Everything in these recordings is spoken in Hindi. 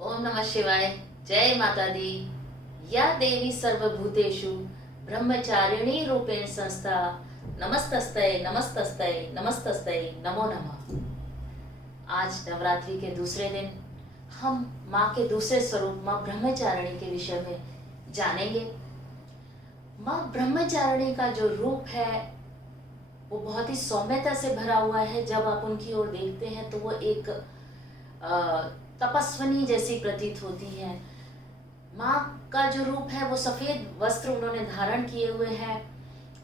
ओम नमः शिवाय। जय माता दी। या देवी सर्वभूतेषु ब्रह्मचारिणी रूपेण संस्था। नमस्तस्तये नमस्तस्तये नमस्तस्तये नमो नमः। आज नवरात्रि के दूसरे दिन हम माँ के दूसरे स्वरूप माँ ब्रह्मचारिणी के विषय में जानेंगे। माँ ब्रह्मचारिणी का जो रूप है वो बहुत ही सौम्यता से भरा हुआ है। जब आप उनकी ओर देखते हैं तो वो एक तपस्विनी जैसी प्रतीत होती है। माँ का जो रूप है वो सफेद वस्त्र उन्होंने धारण किए हुए हैं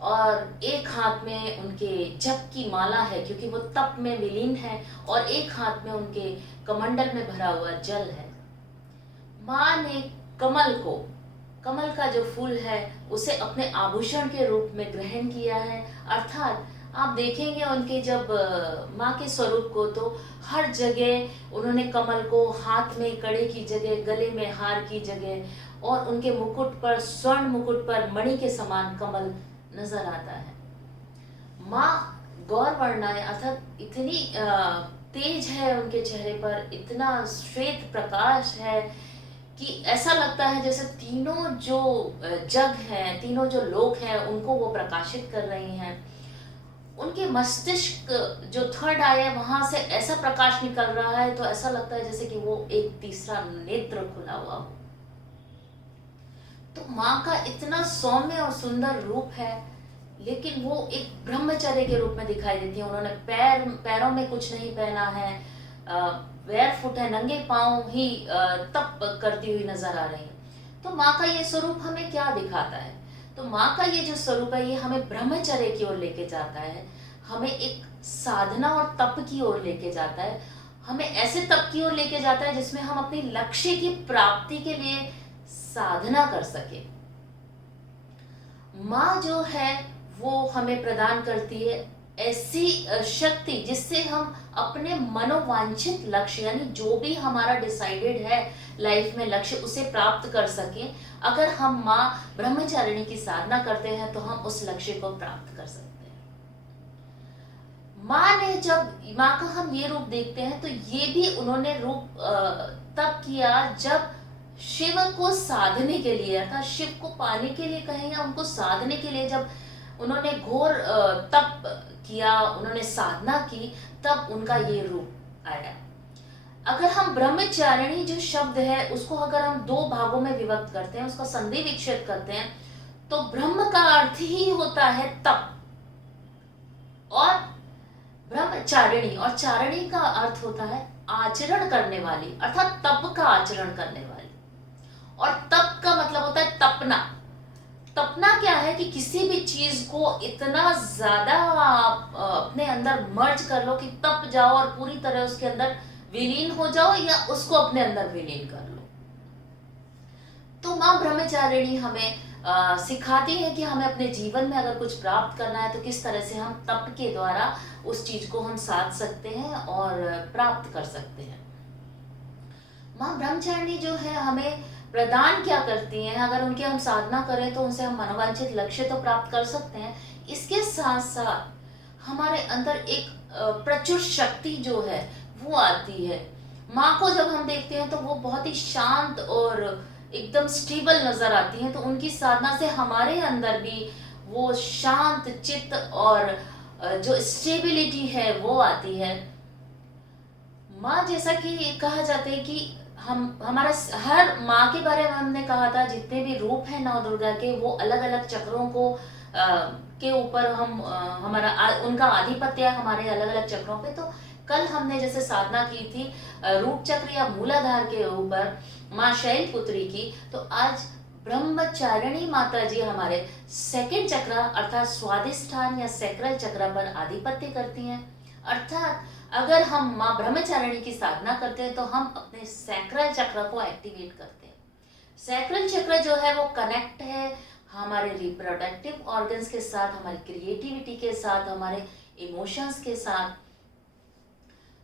और एक हाथ में उनके जप की माला है, क्योंकि वो तप में विलीन है, और एक हाथ में उनके कमंडल में भरा हुआ जल है। माँ ने कमल का जो फूल है उसे अपने आभूषण के रूप में ग्रहण किया है। अर्थात आप देखेंगे उनके जब माँ के स्वरूप को तो हर जगह उन्होंने कमल को हाथ में कड़े की जगह, गले में हार की जगह, और उनके मुकुट पर, स्वर्ण मुकुट पर मणि के समान कमल नजर आता है। माँ गौरवर्णाएं अर्थात इतनी तेज है उनके चेहरे पर, इतना श्वेत प्रकाश है कि ऐसा लगता है जैसे तीनों जो जग हैं, तीनों जो लोक हैं, उनको वो प्रकाशित कर रही हैं। उनके मस्तिष्क जो थर्ड आई है वहां से ऐसा प्रकाश निकल रहा है तो ऐसा लगता है जैसे कि वो एक तीसरा नेत्र खुला हुआ हो। तो माँ का इतना सौम्य और सुंदर रूप है, लेकिन वो एक ब्रह्मचर्य के रूप में दिखाई देती है। उन्होंने पैरों में कुछ नहीं पहना है, वेयर फुट है, नंगे पांव ही तप करती हुई नजर आ रही है। तो माँ का ये स्वरूप हमें क्या दिखाता है? तो माँ का ये जो स्वरूप है ये हमें ब्रह्मचर्य की ओर लेके जाता है, हमें एक साधना और तप की ओर लेके जाता है, हमें ऐसे तप की ओर लेके जाता है जिसमें हम अपनी लक्ष्य की प्राप्ति के लिए साधना कर सके। माँ जो है वो हमें प्रदान करती है ऐसी शक्ति जिससे हम अपने मनोवांछित लक्ष्य, यानी जो भी हमारा डिसाइडेड है लाइफ में लक्ष्य, उसे प्राप्त कर सके। अगर हम माँ ब्रह्मचारिणी की साधना करते हैं तो हम उस लक्ष्य को प्राप्त कर सकते हैं। माँ ने जब माँ का हम ये रूप देखते हैं तो ये भी उन्होंने रूप तब किया जब शिव को साधने के लिए, अर्थात शिव को पाने के लिए कहें या उनको साधने के लिए, जब उन्होंने घोर तप किया, उन्होंने साधना की, तब उनका ये रूप आया। अगर हम ब्रह्मचारिणी जो शब्द है उसको अगर हम दो भागों में विभक्त करते हैं, उसका संधि विच्छेद करते हैं, तो ब्रह्म का अर्थ ही होता है तप, और ब्रह्मचारिणी और चारिणी का अर्थ होता है आचरण करने वाली, अर्थात तप का आचरण करने वाली। और तप का मतलब होता है तपना। तपना क्या है कि किसी भी चीज को इतना ज्यादा आप अपने अंदर मर्ज कर लो कि तप जाओ और पूरी तरह उसके अंदर विलीन हो जाओ, या उसको अपने अंदर विलीन कर लो। तो माँ ब्रह्मचारिणी हमें सिखाती है कि हमें अपने जीवन में अगर कुछ प्राप्त करना है तो किस तरह से हम तप के द्वारा उस चीज को हम साध सकते हैं और प्राप्त कर सकते हैं। माँ ब्रह्मचारिणी जो है हमें प्रदान क्या करती हैं? अगर उनकी हम साधना करें तो उनसे हम मनोवांछित लक्ष्य तो प्राप्त कर सकते हैं, इसके साथ साथ हमारे अंदर एक प्रचुर शक्ति जो है वो आती है। माँ को जब हम देखते हैं तो वो बहुत ही शांत और एकदम स्टेबल नजर आती हैं, तो उनकी साधना से हमारे अंदर भी वो शांत चित्त और जो स्टेबिलिटी है वो आती है। माँ जैसा कि कहा जाता है कि हम हमारा हर माँ के बारे में हमने कहा था, जितने भी रूप है नौ दुर्गा के वो अलग अलग चक्रों को के ऊपर हम हमारा उनका आधिपत्य है हमारे अलग अलग चक्रों पे। तो कल हमने जैसे साधना की थी रूप चक्र या मूलाधार के ऊपर माँ शैलपुत्री की, तो आज ब्रह्मचारिणी माता जी हमारे सेकंड चक्र अर्थात स्वादिष्ठान या सैक्रल चक्र पर आधिपत्य करती हैं। अर्थात अगर हम माँ ब्रह्मचारिणी की साधना करते हैं तो हम अपने सैक्रल चक्र को एक्टिवेट करते हैं। सैक्रल चक्र जो है वो कनेक्ट है हमारे रिप्रोडक्टिव ऑर्गन्स के साथ, हमारी क्रिएटिविटी के साथ, हमारे इमोशंस के साथ।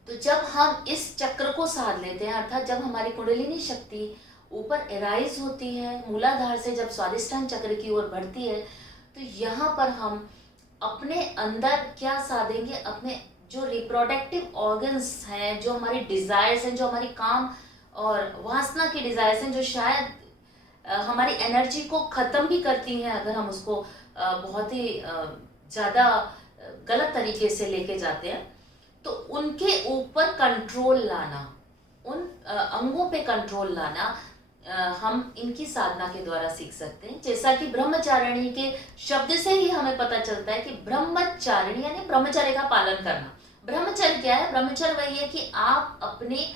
तो जब हम इस चक्र को साध लेते हैं, अर्थात जब हमारी कुंडलिनी शक्ति ऊपर एराइज होती है मूलाधार से, जब स्वादिष्ठान चक्र की ओर बढ़ती है, तो यहाँ पर हम अपने अंदर क्या साधेंगे? अपने जो रिप्रोडक्टिव ऑर्गन्स हैं, जो हमारी डिजायर्स हैं, जो हमारी काम और वासना की डिजायर्स हैं जो शायद हमारी एनर्जी को ख़त्म भी करती हैं अगर हम उसको बहुत ही ज़्यादा गलत तरीके से लेके जाते हैं। तो उनके ऊपर कंट्रोल लाना, उन अंगों पे कंट्रोल लाना हम इनकी साधना के द्वारा सीख सकते हैं। जैसा कि ब्रह्मचारिणी के शब्द से ही हमें पता चलता है कि ब्रह्मचारिणी यानी ब्रह्मचर्य का पालन करना। ब्रह्मचर्य क्या है? ब्रह्मचर्य वही है कि आप अपने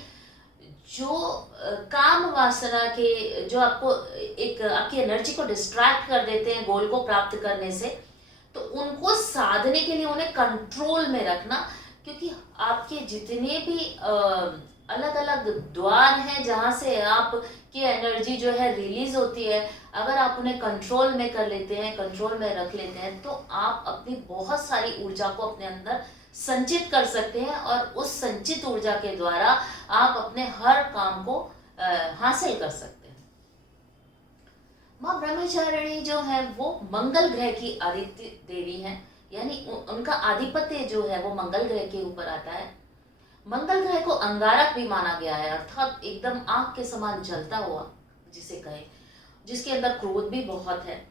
जो काम वासना के जो आपको एक आपकी एनर्जी को डिस्ट्रैक्ट कर देते हैं गोल को प्राप्त करने से, तो उनको साधने के लिए उन्हें कंट्रोल में रखना। क्योंकि आपके जितने भी अलग अलग द्वार हैं जहाँ से आपकी एनर्जी जो है रिलीज होती है, अगर आप उन्हें कंट्रोल में कर लेते हैं, कंट्रोल में रख लेते हैं, तो आप अपनी बहुत सारी ऊर्जा को अपने अंदर संचित कर सकते हैं और उस संचित ऊर्जा के द्वारा आप अपने हर काम को हासिल कर सकते हैं। माँ ब्रह्मचारिणी जो है वो मंगल ग्रह की आदित्य देवी हैं, यानी उनका आधिपत्य जो है वो मंगल ग्रह के ऊपर आता है। मंगल ग्रह को अंगारक भी माना गया है, अर्थात एकदम आग के समान जलता हुआ जिसे कहे, जिसके अंदर क्रोध भी बहुत है।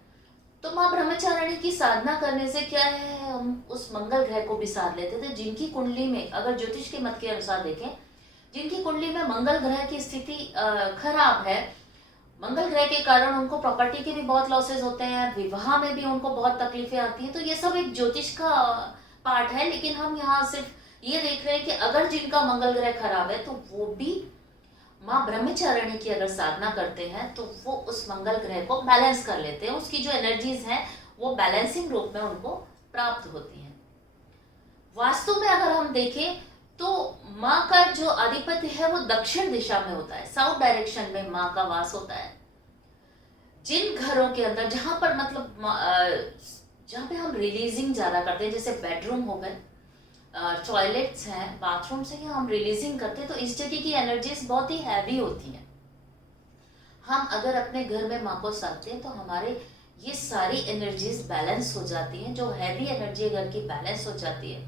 तो माँ ब्रह्मचारिणी की साधना करने से क्या है, हम उस मंगल ग्रह को भी साध लेते थे। जिनकी कुंडली में अगर ज्योतिष के मत के अनुसार देखें, जिनकी कुंडली में मंगल ग्रह की स्थिति खराब है, मंगल ग्रह के कारण उनको प्रॉपर्टी के भी बहुत लॉसेस होते हैं, विवाह में भी उनको बहुत तकलीफें आती हैं। तो ये सब एक ज्योतिष का पार्ट है, लेकिन हम यहाँ सिर्फ ये देख रहे हैं कि अगर जिनका मंगल ग्रह खराब है तो वो भी माँ ब्रह्मचारिणी की अगर साधना करते हैं तो वो उस मंगल ग्रह को बैलेंस कर लेते हैं, उसकी जो एनर्जीज हैं वो बैलेंसिंग रूप में उनको प्राप्त होती हैं। वास्तु में अगर हम देखें तो माँ का जो आधिपत्य है वो दक्षिण दिशा में होता है, साउथ डायरेक्शन में माँ का वास होता है। जिन घरों के अंदर जहां पर मतलब जहाँ पे हम रिलीजिंग ज्यादा करते हैं, जैसे बेडरूम हो गए, टॉयलेट्स हैं, बाथरूम से ही हम रिलीजिंग करते हैं, तो इस जगह की एनर्जीज बहुत ही हैवी होती हैं। हम अगर अपने घर में माँ को साधते हैं तो हमारे ये सारी एनर्जीज बैलेंस हो जाती हैं, जो हैवी एनर्जी घर की बैलेंस हो जाती है।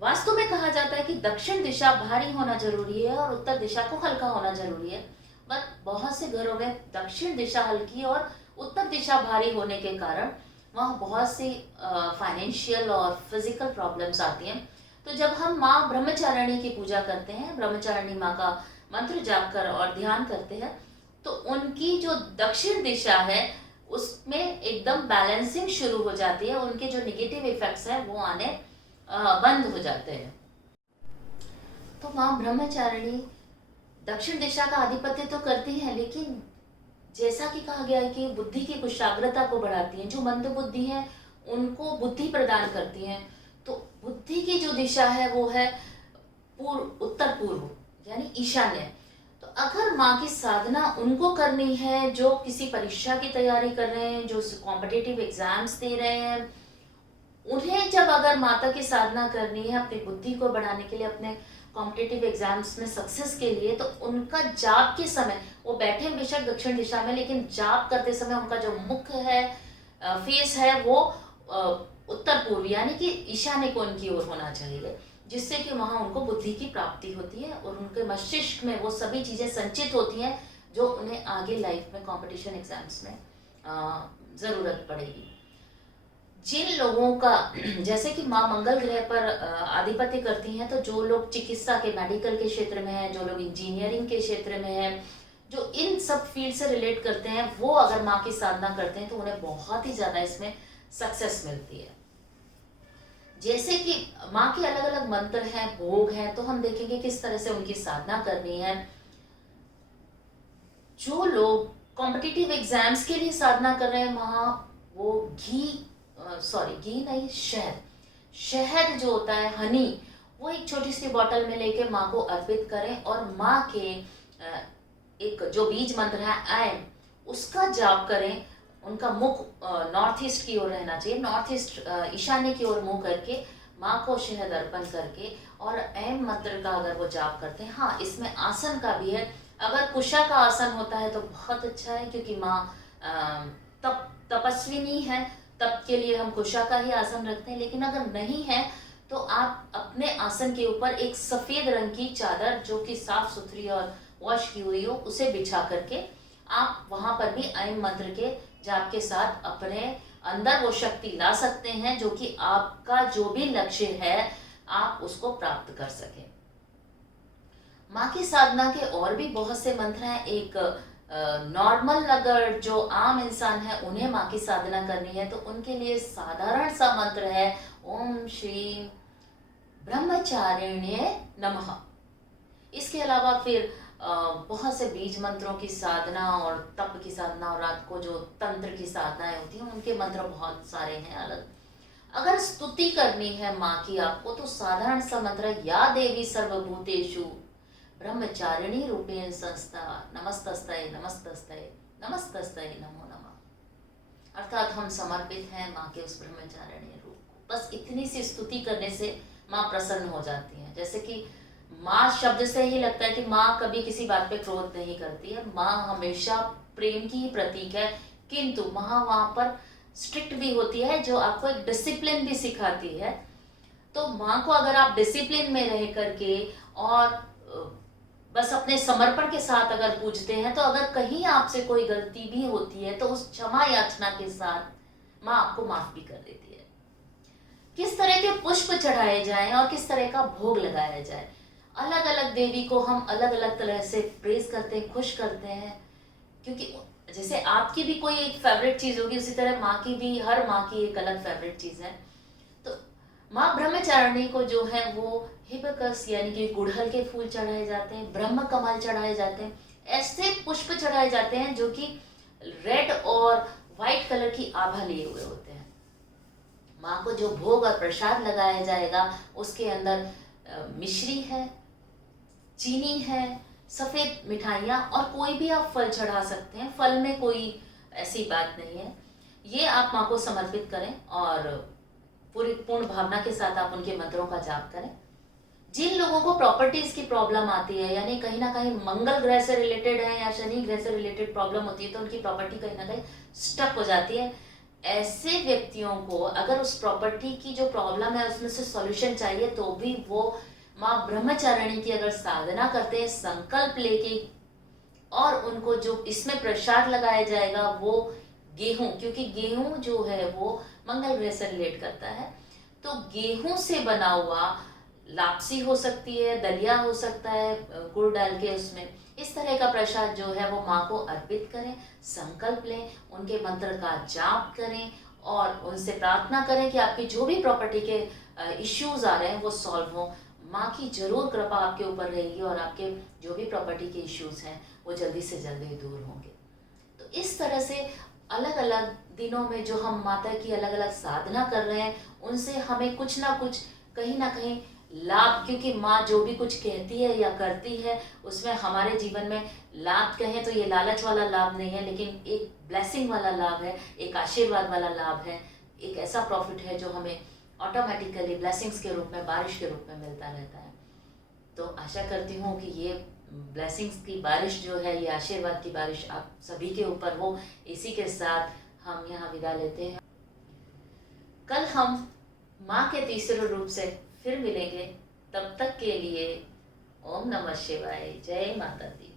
वास्तु में कहा जाता है कि दक्षिण दिशा भारी होना जरूरी है और उत्तर दिशा को हल्का होना जरूरी है। बट बहुत से घरों में दक्षिण दिशा हल्की और उत्तर दिशा भारी होने के कारण वहाँ बहुत सी फाइनेंशियल और फिजिकल प्रॉब्लम्स आती हैं। तो जब हम माँ ब्रह्मचारिणी की पूजा करते हैं, ब्रह्मचारिणी माँ का मंत्र जाप कर और ध्यान करते हैं, तो उनकी जो दक्षिण दिशा है उसमें एकदम बैलेंसिंग शुरू हो जाती है, उनके जो निगेटिव इफेक्ट्स हैं वो आने बंद हो जाते हैं। तो माँ ब्रह्मचारिणी दक्षिण दिशा का आधिपत्य तो करती है, लेकिन जैसा कि कहा गया है कि बुद्धि की कुशाग्रता को बढ़ाती हैं, जो मंद बुद्धि है उनको बुद्धि प्रदान करती हैं। तो बुद्धि की जो दिशा है वो है उत्तर पूर्व यानी ईशान्य। तो अगर माँ की साधना उनको करनी है जो किसी परीक्षा की तैयारी कर रहे हैं, जो कॉम्पिटिटिव एग्जाम्स दे रहे हैं, उन्हें जब अगर माता की साधना करनी है अपनी बुद्धि को बढ़ाने के लिए, अपने कॉम्पिटिटिव एग्जाम्स में सक्सेस के लिए, तो उनका जाप के समय वो बैठे बेशक दक्षिण दिशा में, लेकिन जाप करते समय उनका जो मुख है, फेस है, वो उत्तर पूर्व यानी कि ईशान्य कोण की ओर होना चाहिए, जिससे कि वहाँ उनको बुद्धि की प्राप्ति होती है और उनके मस्तिष्क में वो सभी चीज़ें संचित होती हैं जो उन्हें आगे लाइफ में कॉम्पिटिशन एग्जाम्स में ज़रूरत पड़ेगी। जिन लोगों का जैसे कि माँ मंगल ग्रह पर आधिपत्य करती हैं, तो जो लोग चिकित्सा के मेडिकल के क्षेत्र में हैं, जो लोग इंजीनियरिंग के क्षेत्र में हैं, जो इन सब फील्ड से रिलेट करते हैं, वो अगर माँ की साधना करते हैं तो उन्हें बहुत ही ज़्यादा इसमें सक्सेस मिलती है। जैसे कि माँ के अलग अलग मंत्र हैं, भोग हैं, तो हम देखेंगे किस तरह से उनकी साधना करनी है। जो लोग कॉम्पिटिटिव एग्जाम्स के लिए साधना कर रहे हैं, वहाँ वो घी नहीं, शहद जो होता है, हनी, वो एक छोटी सी बॉटल में लेके माँ को अर्पित करें और माँ के एक जो बीज मंत्र है ऐम, उसका जाप करें। उनका मुख नॉर्थ ईस्ट की ओर रहना चाहिए, नॉर्थ ईस्ट ईशान्य की ओर मुंह करके माँ को शहद अर्पण करके और ऐम मंत्र का अगर वो जाप करते हैं। हाँ, इसमें आसन का भी है, अगर कुशा का आसन होता है तो बहुत अच्छा है, क्योंकि माँ तपस्विनी है, तप के लिए हम कुशा का ही आसन रखते हैं। लेकिन अगर नहीं है तो आप अपने आसन के ऊपर एक सफेद रंग की चादर जो कि साफ सुथरी और वॉश की हुई हो उसे बिछा करके आप वहां पर भी ऐम मंत्र के जाप के साथ अपने अंदर वो शक्ति ला सकते हैं जो कि आपका जो भी लक्ष्य है आप उसको प्राप्त कर सकें। माँ की साधना के और भी बहुत से मंत्र हैं। एक नॉर्मल अगर जो आम इंसान है उन्हें माँ की साधना करनी है तो उनके लिए साधारण सा मंत्र है ओम श्री ब्रह्मचारिण्य नमः। इसके अलावा फिर बहुत से बीज मंत्रों की साधना और तप की साधना और रात को जो तंत्र की साधनाएं होती हैं उनके मंत्र बहुत सारे हैं अलग। अगर स्तुति करनी है माँ की आपको तो साधारण सा मंत्र या देवी सर्वभूतेषु ब्रह्मचारिणी रूपेण संस्था नमस्तस्तये नमस्तस्तये नमस्तस्तये नमो नमः। अर्थात हम समर्पित हैं माँ के उस ब्रह्मचारिणी रूप को। बस इतनी सी स्तुति करने से माँ प्रसन्न हो जाती है। जैसे कि माँ शब्द से ही लगता है कि माँ कभी किसी बात पे क्रोध नहीं करती है, माँ हमेशा प्रेम की ही प्रतीक है, किंतु माँ वहाँ पर स्ट्रिक्ट भी होती है जो आपको एक डिसिप्लिन भी सिखाती है। तो माँ को अगर आप डिसिप्लिन में रह करके और बस अपने समर्पण के साथ अगर पूजते हैं तो अगर कहीं आपसे कोई गलती भी होती है तो उस क्षमा याचना के साथ माँ आपको माफ भी कर देती है। किस तरह के पुष्प चढ़ाए जाएं और किस तरह का भोग लगाया जाए, अलग अलग देवी को हम अलग अलग तरह से प्रेज करते हैं, खुश करते हैं, क्योंकि जैसे आपकी भी कोई एक फेवरेट चीज होगी उसी तरह माँ की भी, हर माँ की एक अलग फेवरेट चीज है। तो माँ ब्रह्मचारिणी को जो है वो हिबिस्कस यानी कि गुड़हल के फूल चढ़ाए जाते हैं, ब्रह्म कमल चढ़ाए जाते हैं, ऐसे पुष्प चढ़ाए जाते हैं जो कि रेड और व्हाइट कलर की आभा लिए हुए होते हैं। माँ को जो भोग और प्रसाद लगाया जाएगा उसके अंदर मिश्री है, चीनी है, सफेद मिठाइयाँ और कोई भी आप फल चढ़ा सकते हैं। फल में कोई ऐसी बात नहीं है। ये आप माँ को समर्पित करें और पूरी पूर्ण भावना के साथ आप उनके मंत्रों का जाप करें। जिन लोगों को प्रॉपर्टीज की प्रॉब्लम आती है यानी कहीं ना कहीं मंगल ग्रह से रिलेटेड है या शनि ग्रह से रिलेटेड प्रॉब्लम होती है तो उनकी प्रॉपर्टी कहीं ना कहीं स्टक हो जाती है, ऐसे व्यक्तियों को अगर उस प्रॉपर्टी की जो प्रॉब्लम है उसमें से सॉल्यूशन चाहिए तो भी वो माँ ब्रह्मचारिणी की अगर साधना करते हैं संकल्प लेके, और उनको जो इसमें प्रसाद लगाया जाएगा वो गेहूं, क्योंकि गेहूं जो है वो मंगल ग्रह से रिलेट करता है, तो गेहूं से बना हुआ लापसी हो सकती है, दलिया हो सकता है गुड़ डाल के उसमें, इस तरह का प्रसाद जो है वो माँ को अर्पित करें, संकल्प लें, उनके मंत्र का जाप करें और उनसे प्रार्थना करें कि आपकी जो भी प्रॉपर्टी के इश्यूज आ रहे हैं वो सॉल्व हो। माँ की जरूर कृपा आपके ऊपर रहेगी और आपके जो भी प्रॉपर्टी के इश्यूज हैं वो जल्दी से जल्दी दूर होंगे। तो इस तरह से अलग अलग दिनों में जो हम माता की अलग अलग साधना कर रहे हैं उनसे हमें कुछ ना कुछ कहीं ना कहीं लाभ, क्योंकि माँ जो भी कुछ कहती है या करती है उसमें हमारे जीवन में लाभ कहें तो ये लालच वाला लाभ नहीं है, लेकिन एक ब्लेसिंग वाला लाभ है, एक आशीर्वाद वाला लाभ है, एक ऐसा प्रॉफिट है जो हमें ऑटोमेटिकली ब्लेसिंग्स के रूप में, बारिश के रूप में मिलता रहता है। तो आशा करती हूँ कि ये ब्लेसिंग्स की बारिश जो है, ये आशीर्वाद की बारिश आप सभी के ऊपर हो। इसी के साथ हम यहाँ विदा लेते हैं। कल हम माँ के तीसरे रूप से फिर मिलेंगे। तब तक के लिए ओम नमः शिवाय, जय माता दी।